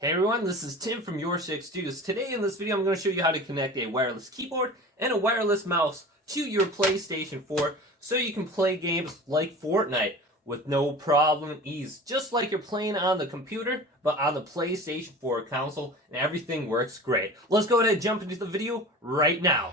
Hey everyone, this is Tim from YourSixAdventures. Today in this video I'm going to show you how to connect a wireless keyboard and a wireless mouse to your PlayStation 4 so you can play games like Fortnite with no problem and ease. Just like you're playing on the computer, but on the PlayStation 4 console, and everything works great. Let's go ahead and jump into the video right now.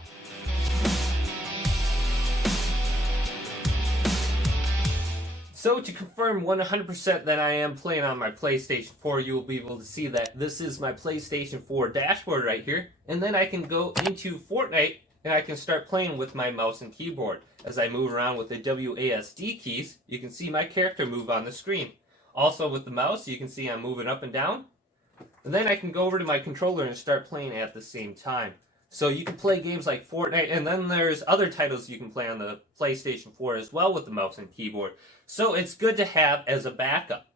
So to confirm 100% that I am playing on my PlayStation 4, you will be able to see that this is my PlayStation 4 dashboard right here. And then I can go into Fortnite and I can start playing with my mouse and keyboard. As I move around with the WASD keys, you can see my character move on the screen. Also with the mouse, you can see I'm moving up and down. And then I can go over to my controller and start playing at the same time. So you can play games like Fortnite, and then there's other titles you can play on the PlayStation 4 as well with the mouse and keyboard. So it's good to have as a backup.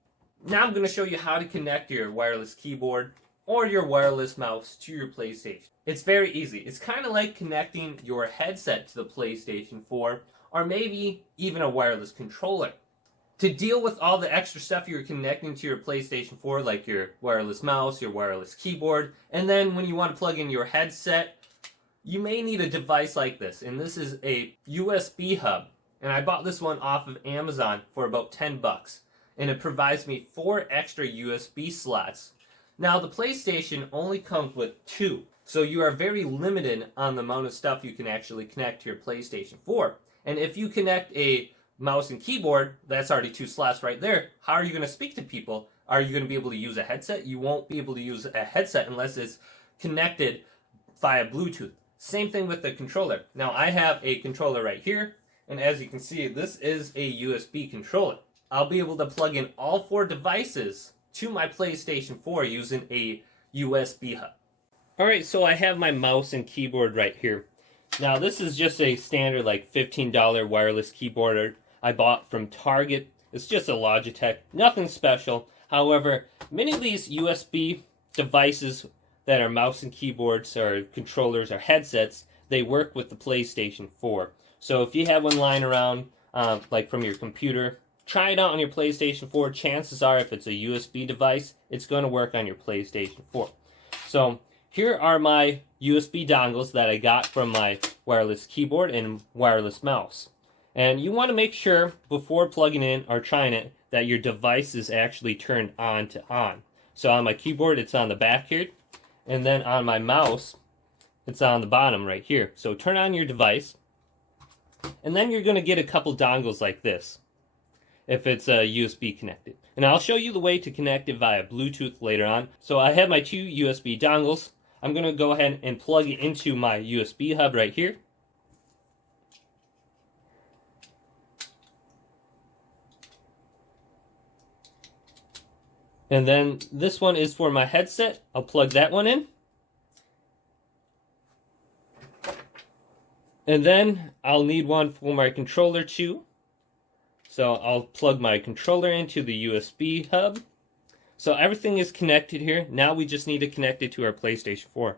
Now I'm going to show you how to connect your wireless keyboard or your wireless mouse to your PlayStation. It's very easy. It's kind of like connecting your headset to the PlayStation 4 or maybe even a wireless controller. To deal with all the extra stuff you're connecting to your PlayStation 4, like your wireless mouse, your wireless keyboard, and then when you want to plug in your headset, you may need a device like this, and this is a USB hub. And I bought this one off of Amazon for about 10 bucks. And it provides me 4 extra USB slots. Now the PlayStation only comes with 2. So you are very limited on the amount of stuff you can actually connect to your PlayStation 4. And if you connect a mouse and keyboard, that's already 2 slots right there. How are you going to speak to people? Are you going to be able to use a headset? You won't be able to use a headset unless it's connected via Bluetooth. Same thing with the controller. Now I have a controller right here. And as you can see, this is a USB controller. I'll be able to plug in all 4 devices to my PlayStation 4 using a USB hub. Alright, so I have my mouse and keyboard right here. Now this is just a standard like $15 wireless keyboard I bought from Target. It's just a Logitech, nothing special. However, many of these USB devices that are mouse and keyboards or controllers or headsets, they work with the PlayStation 4. So if you have one lying around, like from your computer, try it out on your PlayStation 4. Chances are, if it's a USB device, it's going to work on your PlayStation 4. So here are my USB dongles that I got from my wireless keyboard and wireless mouse. And you want to make sure before plugging in or trying it that your device is actually turned on to on. So on my keyboard, it's on the back here. And then on my mouse, it's on the bottom right here. So turn on your device. And then you're going to get a couple dongles like this, if it's USB connected. And I'll show you the way to connect it via Bluetooth later on. So I have my 2 USB dongles. I'm going to go ahead and plug it into my USB hub right here. And then this one is for my headset. I'll plug that one in. And then I'll need one for my controller too. So I'll plug my controller into the USB hub. So everything is connected here. Now we just need to connect it to our PlayStation 4.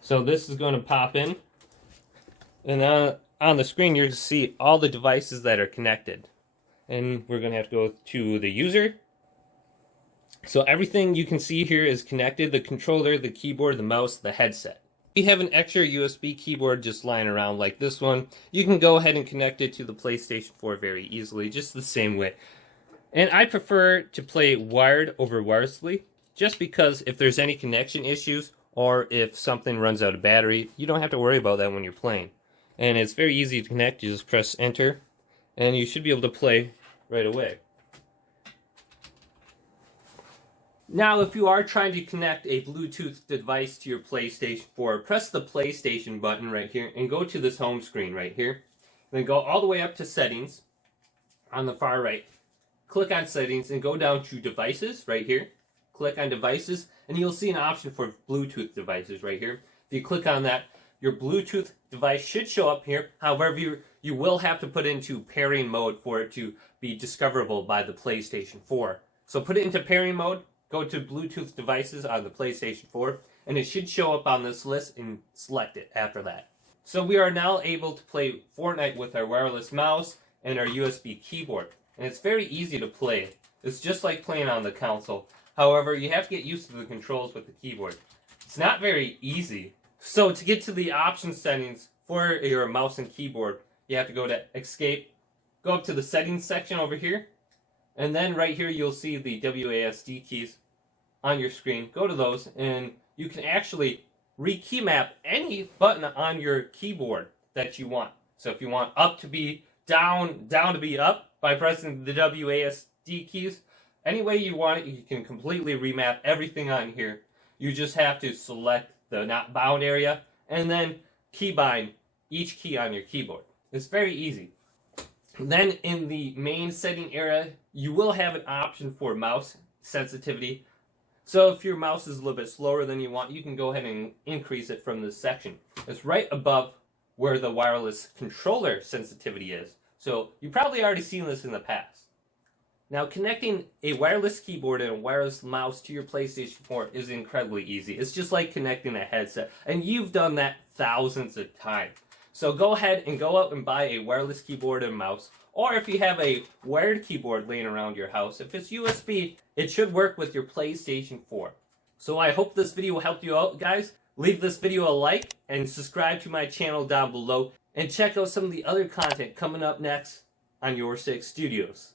So this is going to pop in. And on the screen you're going to see all the devices that are connected. And we're going to have to go to the user. So everything you can see here is connected: the controller, the keyboard, the mouse, the headset. If you have an extra USB keyboard just lying around like this one, you can go ahead and connect it to the PlayStation 4 very easily, just the same way. And I prefer to play wired over wirelessly, just because if there's any connection issues or if something runs out of battery, you don't have to worry about that when you're playing. And it's very easy to connect. You just press enter, and you should be able to play right away. Now, if you are trying to connect a Bluetooth device to your PlayStation 4, press the PlayStation button right here and go to this home screen right here. Then go all the way up to settings on the far right. Click on settings and go down to devices right here. Click on devices and you'll see an option for Bluetooth devices right here. If you click on that, your Bluetooth device should show up here. However, you will have to put it into pairing mode for it to be discoverable by the PlayStation 4. So put it into pairing mode. Go to Bluetooth devices on the PlayStation 4, and it should show up on this list, and select it after that. So we are now able to play Fortnite with our wireless mouse and our USB keyboard. and it's very easy to play. It's just like playing on the console. However, you have to get used to the controls with the keyboard. It's not very easy. So to get to the option settings for your mouse and keyboard, you have to go to Escape, go up to the settings section over here, and then right here you'll see the WASD keys on your screen. Go to those, and you can actually rekey map any button on your keyboard that you want. So if you want up to be down, down to be up by pressing the WASD keys, any way you want it, you can completely remap everything on here. You just have to select the not bound area and then keybind each key on your keyboard. It's very easy. Then in the main setting area, you will have an option for mouse sensitivity. So if your mouse is a little bit slower than you want, you can go ahead and increase it from this section. It's right above where the wireless controller sensitivity is. So you've probably already seen this in the past. Now, connecting a wireless keyboard and a wireless mouse to your PlayStation 4 is incredibly easy. It's just like connecting a headset, and you've done that thousands of times. So go ahead and go out and buy a wireless keyboard and mouse, or if you have a wired keyboard laying around your house, if it's USB, it should work with your PlayStation 4. So I hope this video helped you out, guys. Leave this video a like and subscribe to my channel down below, and check out some of the other content coming up next on YourSixStudios.